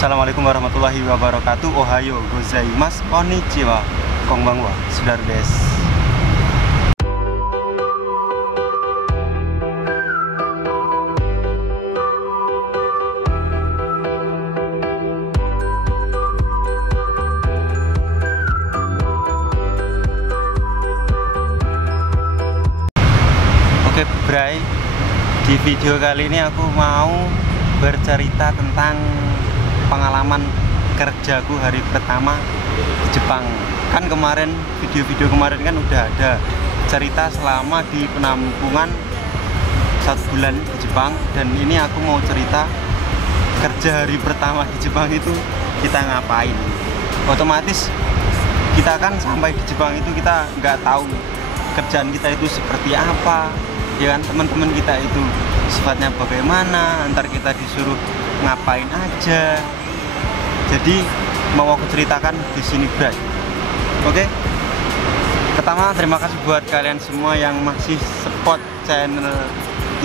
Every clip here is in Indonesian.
Assalamualaikum warahmatullahi wabarakatuh. Ohayo gozaimasu, konnichiwa, konbanwa, saudara des. Oke Bray, di video kali ini aku mau bercerita tentang pengalaman kerjaku hari pertama di Jepang. Kan kemarin, video-video kemarin kan udah ada cerita selama di penampungan 1 bulan di Jepang. Dan ini aku mau cerita kerja hari pertama di Jepang itu kita ngapain. Otomatis kita kan sampai di Jepang itu kita nggak tahu kerjaan kita itu seperti apa, ya kan, teman-teman kita itu sifatnya bagaimana, ntar kita disuruh ngapain aja. Jadi mau aku ceritakan di sini, Bray. Oke. Pertama, terima kasih buat kalian semua yang masih support channel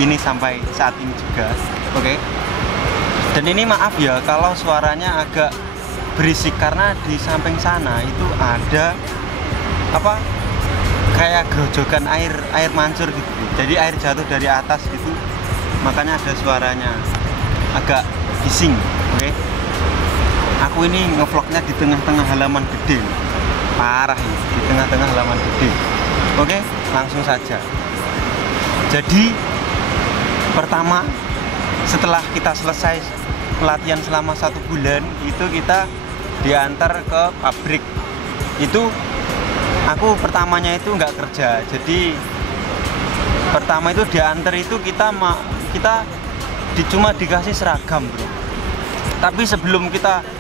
ini sampai saat ini juga. Oke. Dan ini maaf ya kalau suaranya agak berisik karena di samping sana itu ada apa? Kayak gerojokan air mancur gitu. Jadi air jatuh dari atas gitu. Makanya ada suaranya agak bising. Oke. Aku ini ngevlognya di tengah-tengah halaman gede, parah ini, di tengah-tengah halaman gede. Oke, langsung saja. Jadi pertama, setelah kita selesai pelatihan selama 1 bulan, itu kita diantar ke pabrik. Itu aku pertamanya itu nggak kerja. Jadi pertama itu diantar itu kita cuma dikasih seragam, bro. Tapi sebelum kita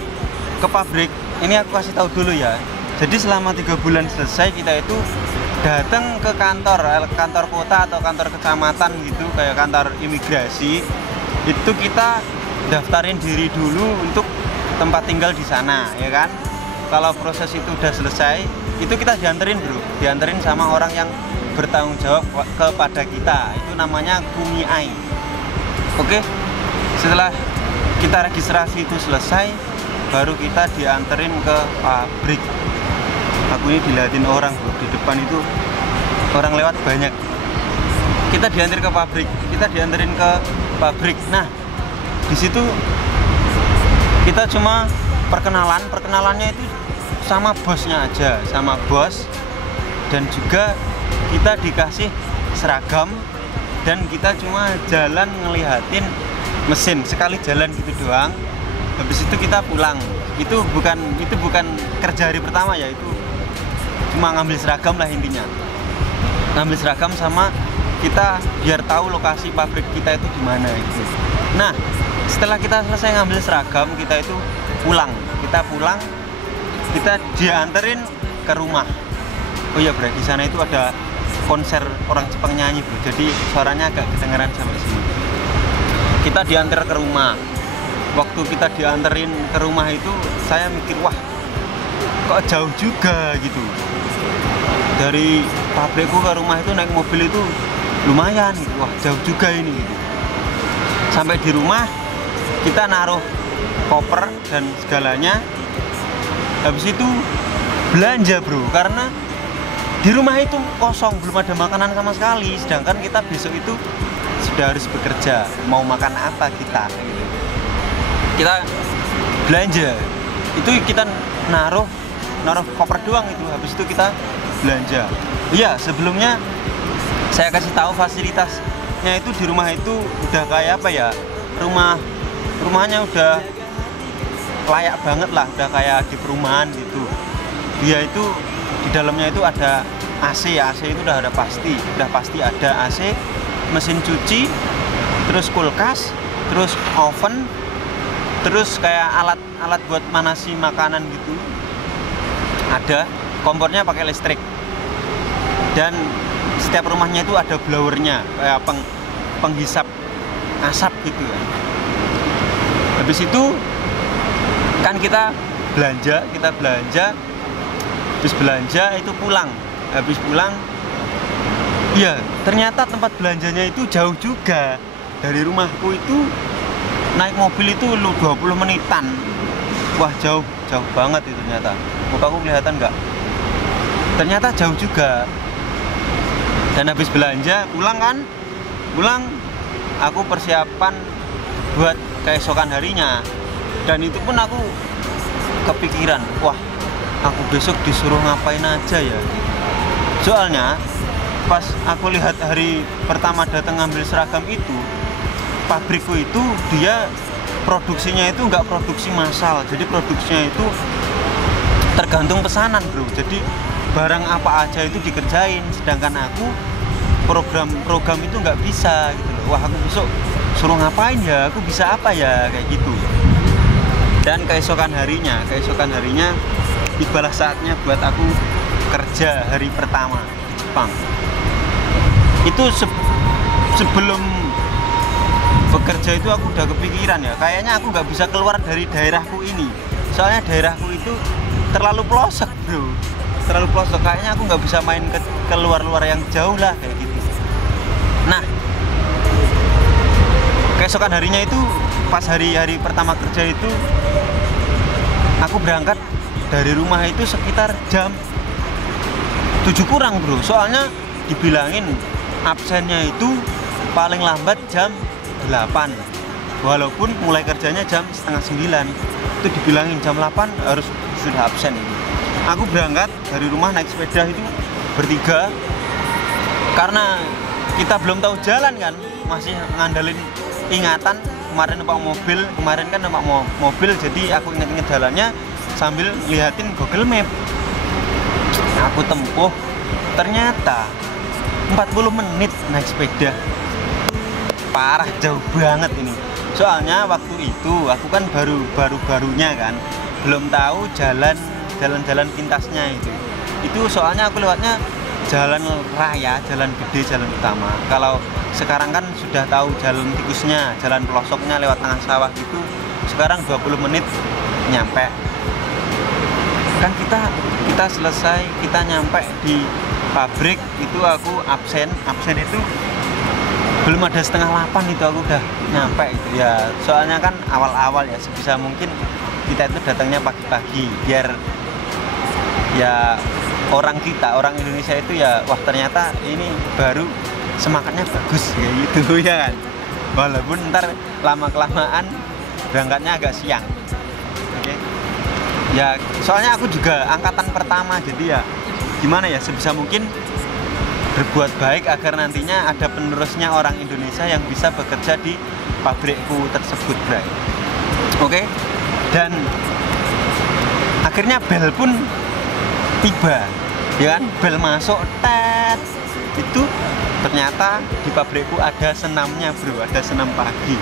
ke pabrik, ini aku kasih tahu dulu ya. Jadi selama 3 bulan selesai kita itu datang ke kantor kota atau kantor kecamatan gitu, kayak kantor imigrasi. Itu kita daftarin diri dulu untuk tempat tinggal di sana, ya kan. Kalau proses itu udah selesai, itu kita dianterin, bro. Dianterin sama orang yang bertanggung jawab kepada kita. Itu namanya kumiai. Oke. Setelah kita registrasi itu selesai, baru kita dianterin ke pabrik. Aku ini dilihatin orang, bro. Di depan itu orang lewat banyak. Kita dianterin ke pabrik. Nah, di situ kita cuma perkenalannya itu sama bosnya aja, sama bos. Dan juga kita dikasih seragam dan kita cuma jalan ngelihatin mesin, sekali jalan gitu doang. Habis itu kita pulang. Itu bukan kerja hari pertama ya, itu cuma ngambil seragam lah intinya. Ngambil seragam sama kita biar tahu lokasi pabrik kita itu di mana gitu. Nah, setelah kita selesai ngambil seragam, kita itu pulang. Kita dianterin ke rumah. Oh iya, bro, di sana itu ada konser orang Jepang nyanyi, bro. Jadi suaranya agak kedengeran sampai sini. Kita diantar ke rumah. Waktu kita dianterin ke rumah itu saya mikir, wah, kok jauh juga gitu. Dari pabrikku ke rumah itu naik mobil itu lumayan gitu. Wah, jauh juga ini gitu. Sampai di rumah kita naruh koper dan segalanya. Habis itu belanja, bro, karena di rumah itu kosong, belum ada makanan sama sekali. Sedangkan kita besok itu sudah harus bekerja. Mau makan apa kita gitu. Kita belanja. Itu kita naruh koper doang itu. Habis itu kita belanja. Iya, sebelumnya saya kasih tahu fasilitasnya itu di rumah itu udah kayak apa ya? Rumahnya udah layak banget lah, udah kayak di perumahan gitu. Dia itu di dalamnya itu ada AC itu udah pasti ada AC, mesin cuci, terus kulkas, terus oven, terus kayak alat buat manasi makanan gitu. Ada, kompornya pakai listrik. Dan setiap rumahnya itu ada blowernya, kayak penghisap asap gitu kan. Habis itu kan kita belanja, habis belanja itu pulang. Habis pulang, iya, ternyata tempat belanjanya itu jauh juga. Dari rumahku itu naik mobil itu 20 menitan. wah jauh banget itu ternyata. Mukaku kelihatan nggak? Ternyata jauh juga. Dan habis belanja pulang aku persiapan buat keesokan harinya. Dan itu pun aku kepikiran, wah aku besok disuruh ngapain aja ya. Soalnya pas aku lihat hari pertama datang ngambil seragam itu, pabrikku itu dia produksinya itu nggak produksi massal, jadi produksinya itu tergantung pesanan bro. Jadi barang apa aja itu dikerjain, sedangkan aku program itu nggak bisa gitu loh. Wah aku besok suruh ngapain ya, aku bisa apa ya, kayak gitu. Dan keesokan harinya tibalah saatnya buat aku kerja hari pertama di Jepang. Itu sebelum bekerja itu aku udah kepikiran ya, kayaknya aku nggak bisa keluar dari daerahku ini. Soalnya daerahku itu terlalu pelosok bro, terlalu pelosok. Kayaknya aku nggak bisa main ke luar yang jauh lah, kayak gitu. Nah, keesokan harinya itu pas hari pertama kerja itu aku berangkat dari rumah itu sekitar jam 7 kurang bro. Soalnya dibilangin absennya itu paling lambat jam 8, walaupun mulai kerjanya jam setengah 9. Itu dibilangin jam 8 harus sudah absen. Aku berangkat dari rumah naik sepeda itu bertiga, karena kita belum tahu jalan kan, masih ngandalin ingatan. Kemarin numpak mobil, jadi aku inget-inget jalannya sambil liatin Google Map. Aku tempuh, ternyata 40 menit naik sepeda. Parah, jauh banget ini. Soalnya waktu itu aku kan barunya kan, belum tahu jalan pintasnya itu soalnya aku lewatnya jalan raya, jalan gede, jalan utama. Kalau sekarang kan sudah tahu jalan tikusnya, jalan pelosoknya lewat tengah sawah gitu. Sekarang 20 menit nyampe. Kan kita selesai, kita nyampe di pabrik itu aku absen itu belum ada setengah 8 itu aku udah nyampe itu ya. Soalnya kan awal-awal ya, sebisa mungkin kita itu datangnya pagi-pagi biar ya orang Indonesia itu ya, wah ternyata ini baru semangatnya bagus kayak gitu ya kan. Walaupun ntar lama-kelamaan berangkatnya agak siang. Oke. Ya soalnya aku juga angkatan pertama, jadi ya gimana ya, sebisa mungkin berbuat baik agar nantinya ada penerusnya orang Indonesia yang bisa bekerja di pabrikku tersebut, Bray. Oke. Dan akhirnya bel pun tiba, ya kan, bel masuk, tet. Itu ternyata di pabrikku ada senamnya bro, ada senam pagi.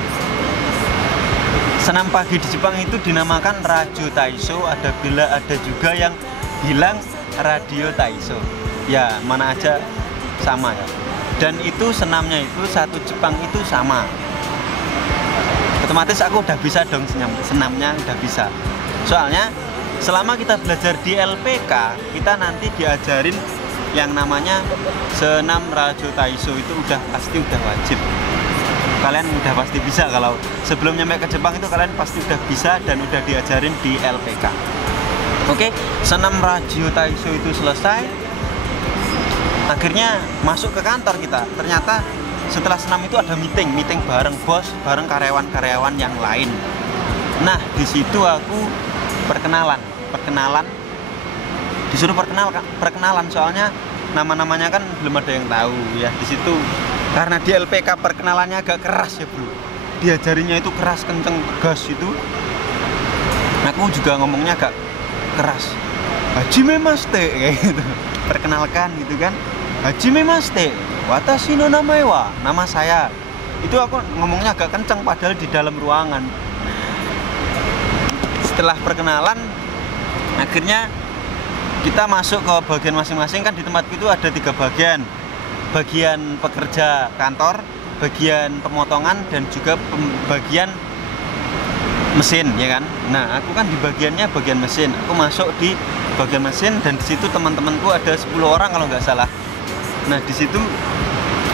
Senam pagi di Jepang itu dinamakan Rajo Taiso, ada juga yang bilang Radio Taiso. Ya mana aja sama ya. Dan itu senamnya itu satu Jepang itu sama. Otomatis aku udah bisa dong senamnya udah bisa. Soalnya selama kita belajar di LPK, kita nanti diajarin yang namanya senam Rajo Taiso, itu pasti udah wajib. Kalian udah pasti bisa, kalau sebelum nyampe ke Jepang itu kalian pasti udah bisa dan udah diajarin di LPK. Oke, senam Rajo Taiso itu selesai. Akhirnya masuk ke kantor kita. Ternyata setelah senam itu ada meeting bareng bos, bareng karyawan-karyawan yang lain. Nah, di situ aku perkenalan. Disuruh perkenalan soalnya nama-namanya kan belum ada yang tahu ya. Di situ karena di LPK perkenalannya agak keras ya bro, diajarinya itu keras, kenceng, tegas itu. Aku juga ngomongnya agak keras, Hajime Maste kayak gitu. Perkenalkan gitu kan, Hajime Maste, watashi no namae wa, nama saya. Itu aku ngomongnya agak kenceng padahal di dalam ruangan. Setelah perkenalan, akhirnya kita masuk ke bagian masing-masing. Kan di tempat itu ada 3 bagian. Bagian pekerja kantor, bagian pemotongan, dan juga bagian mesin ya kan. Nah aku kan di bagian mesin. Aku masuk di bagian mesin dan di situ teman-temanku ada 10 orang kalau nggak salah. Nah di situ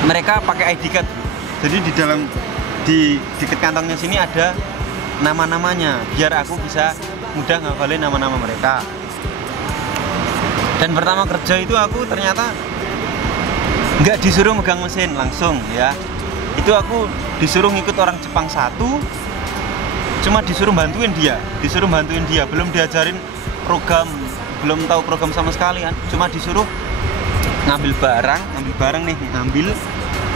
mereka pakai ID card. Jadi di dalam di dekat kantongnya sini ada nama-namanya biar aku bisa mudah ngafalin nama-nama mereka. Dan pertama kerja itu aku ternyata nggak disuruh megang mesin langsung ya. Itu aku disuruh ngikut orang Jepang satu, cuma disuruh bantuin dia, belum diajarin program, belum tahu program sama sekali kan. Cuma disuruh ngambil barang nih,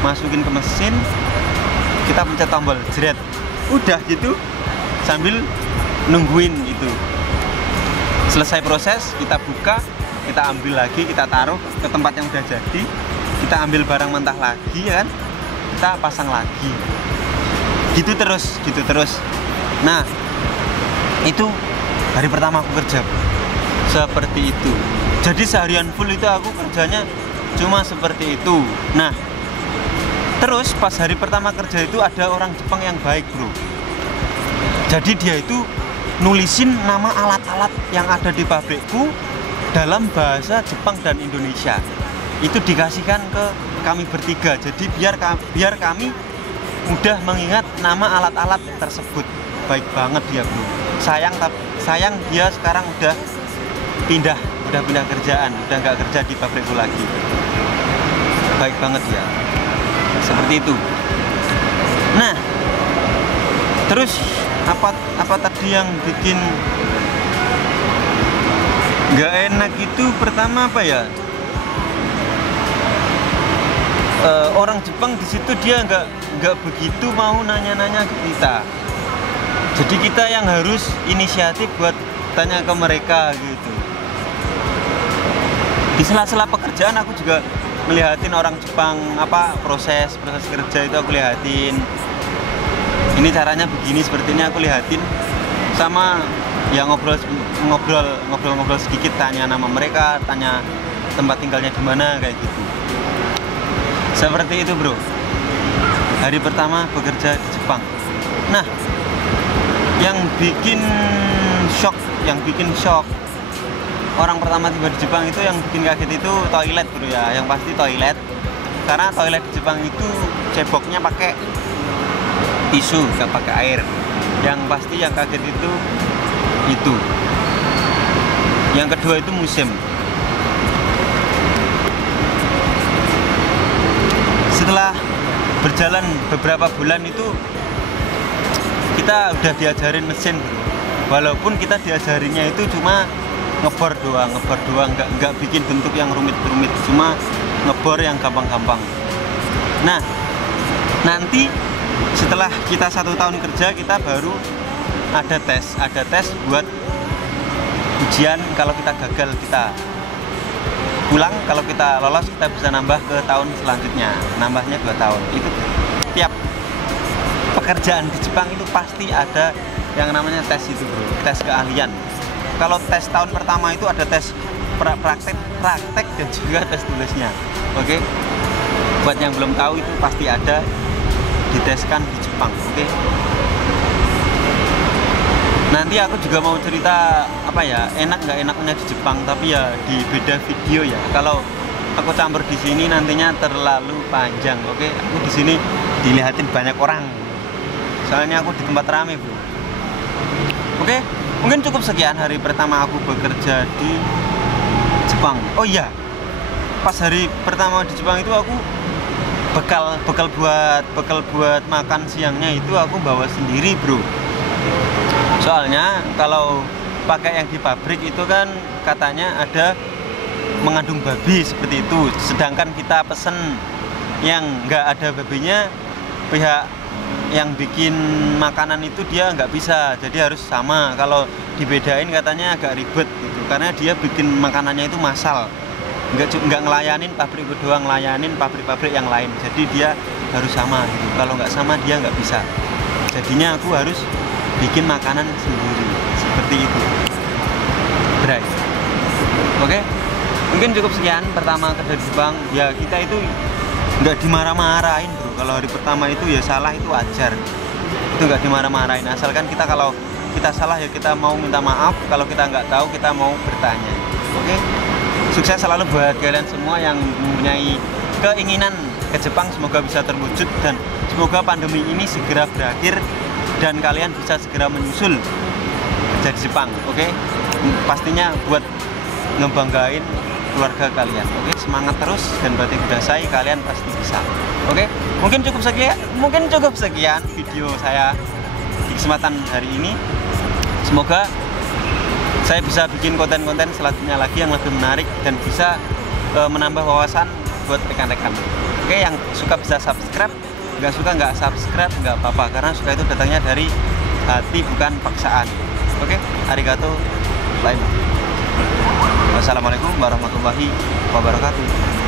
masukin ke mesin, kita pencet tombol jeret, udah gitu sambil nungguin itu selesai proses, kita buka, kita ambil lagi, kita taruh ke tempat yang udah jadi, kita ambil barang mentah lagi ya kan, kita pasang lagi, gitu terus. Nah itu hari pertama aku kerja seperti itu. Jadi seharian full itu aku kerjanya cuma seperti itu. Nah terus pas hari pertama kerja itu ada orang Jepang yang baik bro. Jadi dia itu nulisin nama alat-alat yang ada di pabrikku dalam bahasa Jepang dan Indonesia. Itu dikasihkan ke kami bertiga. Jadi biar kami mudah mengingat nama alat-alat tersebut. Baik banget dia bro. Sayang dia sekarang udah pindah kerjaan, udah nggak kerja di pabrikku lagi. Baik banget ya. Seperti itu. Nah, terus apa tadi yang bikin nggak enak itu? Pertama apa ya? Orang Jepang di situ dia nggak begitu mau nanya-nanya ke kita. Jadi kita yang harus inisiatif buat tanya ke mereka gitu. Di sela-sela pekerjaan aku juga ngelihatin orang Jepang proses kerja itu aku lihatin. Ini caranya begini, seperti ini aku lihatin. Sama ya ngobrol sedikit, tanya nama mereka, tanya tempat tinggalnya di mana kayak gitu. Seperti itu bro. Hari pertama bekerja di Jepang. Nah, yang bikin shock orang pertama tiba di Jepang itu, yang bikin kaget itu toilet bro ya. Yang pasti toilet, karena toilet di Jepang itu ceboknya pakai tisu, nggak pakai air. Yang pasti yang kaget itu. Yang kedua itu musim. Setelah berjalan beberapa bulan itu kita udah diajarin mesin bro. Walaupun kita diajarinnya itu cuma ngebor doang, nggak bikin bentuk yang rumit-rumit, cuma ngebor yang gampang-gampang. Nah nanti setelah kita 1 tahun kerja, kita baru ada tes buat ujian. Kalau kita gagal kita pulang, kalau kita lolos kita bisa nambah ke tahun selanjutnya, nambahnya 2 tahun. Itu tiap pekerjaan di Jepang itu pasti ada yang namanya tes itu bro, tes keahlian. Kalau tes tahun pertama itu ada tes praktek dan juga tes tulisnya. Oke, buat yang belum tahu itu pasti ada diteskan di Jepang. Oke. Nanti aku juga mau cerita enak nggak enaknya di Jepang, tapi ya di beda video ya. Kalau aku campur di sini nantinya terlalu panjang. Oke, aku di sini dilihatin banyak orang. Soalnya aku di tempat rame bro. Oke, mungkin cukup sekian hari pertama aku bekerja di Jepang. Oh iya, pas hari pertama di Jepang itu aku bekal buat makan siangnya itu aku bawa sendiri bro. Soalnya kalau pakai yang di pabrik itu kan katanya ada mengandung babi seperti itu. Sedangkan kita pesen yang nggak ada babinya, pihak yang bikin makanan itu dia nggak bisa, jadi harus sama. Kalau dibedain katanya agak ribet gitu, karena dia bikin makanannya itu massal, nggak ngelayanin pabrik doang, ngelayanin pabrik-pabrik yang lain. Jadi dia harus sama gitu. Kalau nggak sama dia nggak bisa. Jadinya aku harus bikin makanan sendiri seperti itu. Berai. Oke, mungkin cukup sekian pertama kerja di Jepang. Ya kita itu nggak dimarah-marahin bro. Kalau hari pertama itu ya salah itu wajar, itu nggak dimarah-marahin. Asalkan kita kalau kita salah ya kita mau minta maaf, kalau kita nggak tahu kita mau bertanya. Oke, sukses selalu buat kalian semua yang mempunyai keinginan ke Jepang, semoga bisa terwujud dan semoga pandemi ini segera berakhir dan kalian bisa segera menyusul ke kerja di Jepang. Oke, pastinya buat ngebanggain keluarga kalian. Oke, semangat terus dan batik kudasai, kalian pasti bisa. Oke, mungkin cukup sekian video saya di kesempatan hari ini. Semoga saya bisa bikin konten-konten selanjutnya lagi yang lebih menarik dan bisa menambah wawasan buat rekan-rekan. Oke, yang suka bisa subscribe, nggak suka nggak subscribe nggak apa-apa, karena suka itu datangnya dari hati bukan paksaan. Oke, arigato, bye bye. Wassalamualaikum warahmatullahi wabarakatuh.